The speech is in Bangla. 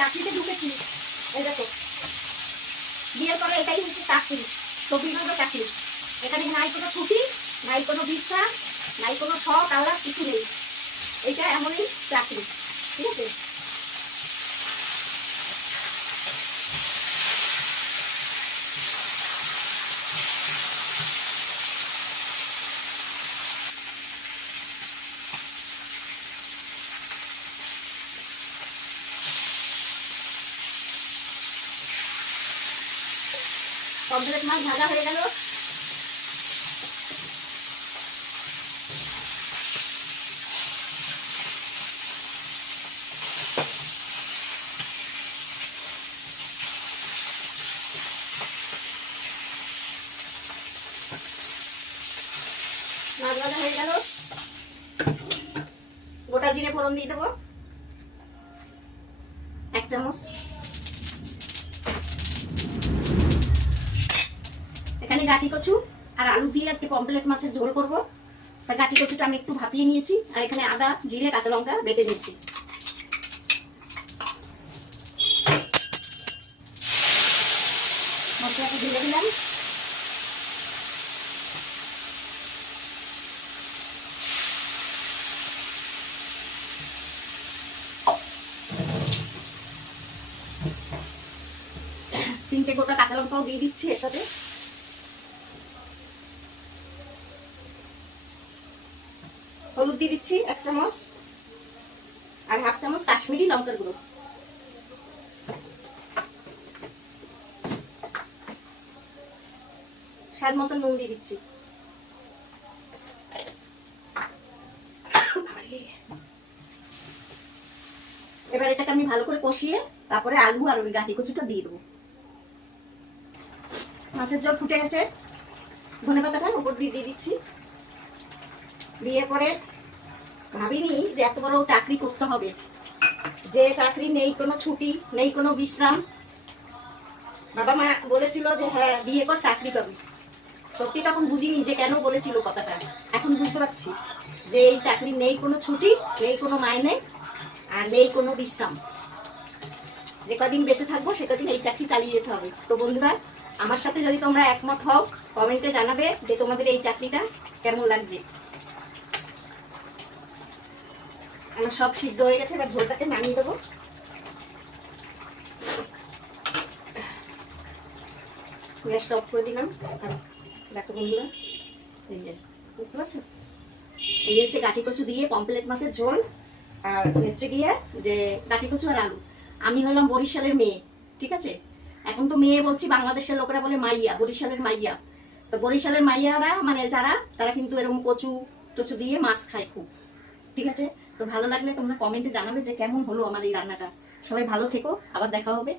চাকরিতে ঢুকেছি। এই দেখো, বিয়ের পরে এটাই হচ্ছে চাকরি, 24 ঘন্টা চাকরি। এখানে নাই কোনো ছুটি, নাই কোনো বিশ্রাম, নাই কোনো শখ আল্লাহ, কিছু নেই। এটা এমনই চাকরি, ঠিক আছে। কমপ্লিট মাছ ভাজা হয়ে গেল। মাছ ভাজা হয়ে গেল, গোটা জিরে ফোড়ন দিয়ে দেবো 1 চামচ। এখানে গাটি কচু আর আলু দিয়ে আজকে পমফ্রেট মাছের ঝোল করবো। গাটি কচুটা আমি একটু ভাপিয়ে নিয়েছি, আর এখানে আদা জিরে কাঁচা লঙ্কা বেটে নিয়েছি। মশলাটা ঢেলে দিলাম। তিনটে গোটা কাঁচা লঙ্কাও দিয়ে দিচ্ছি এর সাথে। হলুদ দিয়ে দিচ্ছি 1 চামচ, আর 1/2 চামচ কাশ্মীরি লঙ্কার গুঁড়ো। স্বাদ মতো নুন দিয়ে দিচ্ছি। এবার এটাকে আমি ভালো করে কষিয়ে তারপরে আলু আর ওই গাঁটি কচুটা দিয়ে দেবো। মাছের ঝোল ফুটে গেছে, ধনেপাতাটা উপর দিয়ে দিয়ে দিচ্ছি। দিয়ে পরে ভাবিনি যে এত বড় চাকরি করতে হবে, যে চাকরি নেই কোনো ছুটি, নেই কোনো বিশ্রাম। বাবা মা বলেছিল যে হ্যাঁ বিয়ে কর চাকরি পাবি, সত্যি তখন বুঝিনি যে কেন বলেছিল কথাটা। এখন বুঝতে পারছি যে এই চাকরি নেই কোনো ছুটি, নেই কোনো মাইনে, আর নেই কোনো বিশ্রাম। যে কদিন বেঁচে থাকবো সে কদিন এই চাকরি চালিয়ে যেতে হবে। তো বন্ধুরা, আমার সাথে যদি তোমরা একমত হও কমেন্টে জানাবে যে তোমাদের এই চাকরিটা কেমন লাগবে। আমার সব সিদ্ধ হয়ে গেছে, এবার ঝোলটাকে নামিয়ে দেবো। গ্যাসটা অফ করে দিলাম। আর দেখো বন্ধুরা, এই যে বুঝতে পারছো, এই হচ্ছে গাঁটি কচু দিয়ে পমফ্রেট মাছের ঝোল। আর হচ্ছে গিয়ে যে গাঁটি কচু আর আলু। আমি হলাম বরিশালের মেয়ে, ঠিক আছে। এখন তো মেয়ে বলছি, বাংলাদেশের লোকেরা বলে মাইয়া, বরিশালের মাইয়া। তো বরিশালের মাইয়ারা মানে যারা, তারা কিন্তু এরকম কচু টচু দিয়ে মাছ খায় খুব, ঠিক আছে। তো ভালো লাগলে তোমরা কমেন্টে জানাবে যে কেমন হলো আমার এই রান্নাটা। সবাই ভালো থেকো, আবার দেখা হবে।